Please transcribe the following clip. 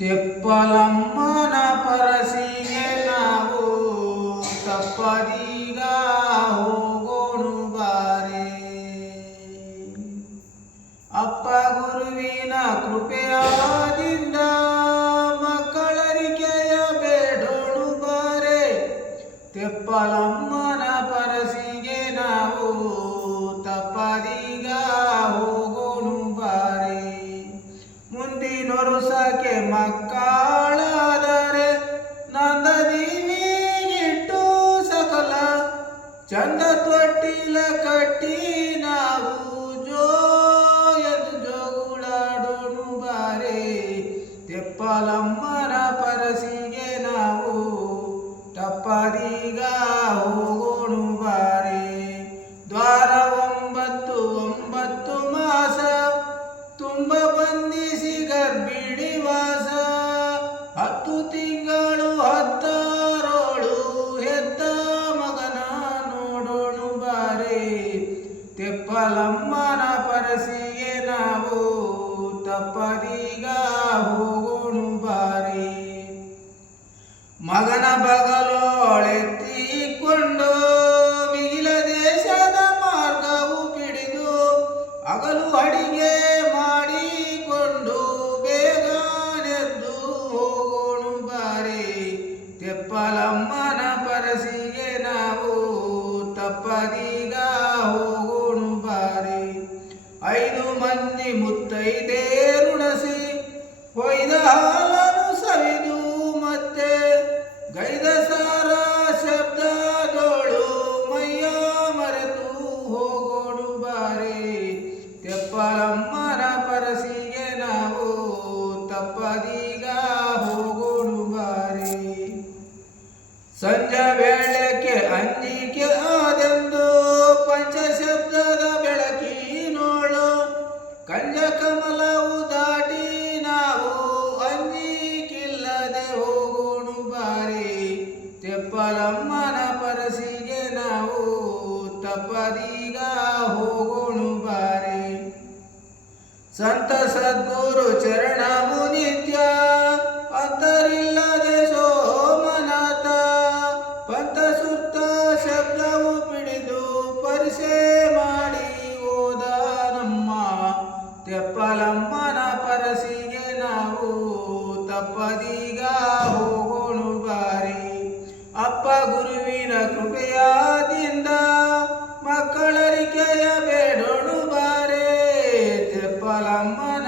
ತೆಪ್ಪಲಮ್ಮನ ಪರಸಿಗೆ ನಾವು ತಪ್ಪದೀಗ ಹೋಗೋಣು ಬಾರೆ. ಅಪ್ಪ ಗುರುವಿನ ಕೃಪೆಯಾದಿಂದ ಮಕ್ಕಳರಿಕೆಯ ಬೇಡೋಣು ಬಾರೆ. ತೆಪ್ಪಲಮ್ಮನ ಪರಸಿಗೆ ನಾವು ತಪ್ಪದೀಗ ಹೋಗೋಣು ಬಾರೆ. ಮುಂದಿನ ವರ್ಷಕ್ಕೆ ಮಕ್ಕಳಾದರೆ ನಂದದೀವಿಗಿಟ್ಟು ಸಕಲ ಚಂದ ತೊಟ್ಟಿಲ ಕಟ್ಟಿ ನಾವು ಜೋ ಎಂದು ಜೋಗುಳಾಡೋಣು ಬಾರೆ. ತೆಪ್ಪಲಮ್ಮನ ಪರಸಿಗೆ ನಾವು ತಪ್ಪದೀಗ ಹೋಗೋಣು ಬಾರೆ. ದ್ವಾರ 9 ಮಾಸ ತುಂಬ ಬಂಧಿಸಿ ಗರ್ಭಿಣಿ ವಾಸ. 10 ತಿಂಗಳು 10ರೋಳು ಹೆತ್ತ ಮಗನ ನೋಡೋಣು ಬಾರೆ. ತೆಪ್ಪಲಮ್ಮನ ಪರಸಿಗೆ ನಾವು ತಪ್ಪದೀಗ ಹೋಗೋಣು ಬಾರೆ. ಮಗನ ಬಗಲೋಳೆತ್ತಿಕೊಂಡು ಮಿಗಿಲ ದೇಶದ ಮಾರ್ಗವು ಪಿಡಿದು ಹಗಲು ಅಡಿಗೆ ಮಾಡಿಕೊಂಡು ಬೇಗನೆದ್ದು ಹೋಗೋಣು ಬಾರೆ. ತೆಪ್ಪಲಮ್ಮನ ಪರಸಿಗೆ ನಾವು ತಪ್ಪದೀಗ ಹೋಗೋಣು ಬಾರೆ. 5 ಮಂದಿ ಮುತ್ತೈದೆಯರುಣಸಿ ಹೊಯ್ದ ಹಾಲನ್ನು ಸವಿದು ಮತ್ತೆ ಗೈದ ಸಾರ ಶಬ್ದದೋಳು ಮೈಯ ಮರೆತು ಹೋಗೋಣು ಬಾರೆ. ತೆಪ್ಪಲಮ್ಮನ ಪರಸಿಗೆ ನಾವು ತಪ್ಪದೀಗ ಹೋಗೋಣು ಬಾರೆ. ಸಂಜೆ ವೇಳೆಗೆ ಅಂಜಿಕೆ ಆದೆಂದು ಪಂಚಶಬ್ದದ ಬೆಳಕಿನೋಳು ಕಂಜ ಕಮಲವು ದಾಟಿ ನಾವು ಅಂಜಿಕಿಲ್ಲದೆ ಹೋಗೋಣು ಬಾರೆ. ತೆಪ್ಪಲಮ್ಮನ ಪರಸಿಗೆ ನಾವು ತಪ್ಪದೀಗ ಹೋಗೋಣು ಬಾರೆ. ಸಂತ ಸದ್ಗುರು ಚರಣವು ನಿತ್ಯ ಅಂತರಿಲ್ಲದೆ ಸೋಮನಾಥ. ಪಂಥ ಸುತ್ತ ಶಬ್ದವು ಪಿಡಿದು ಪರಿಸೆ ಮಾಡಿ ಹೋದ ನಮ್ಮ. ತೆಪ್ಪಲಮ್ಮನ ಪರಸಿಗೆ ನಾವು ತಪ್ಪದೀಗ ಹೋಗೋಣು ಬಾರೆ. ಅಪ್ಪ ಗುರುವಿನ ಕೃಪೆಯಾದಿಂದ ಮಕ್ಕಳರಿಕೆಯ ಬೇಡೋಣು ಬಾರೆ. ತೆಪ್ಪಲಮ್ಮನ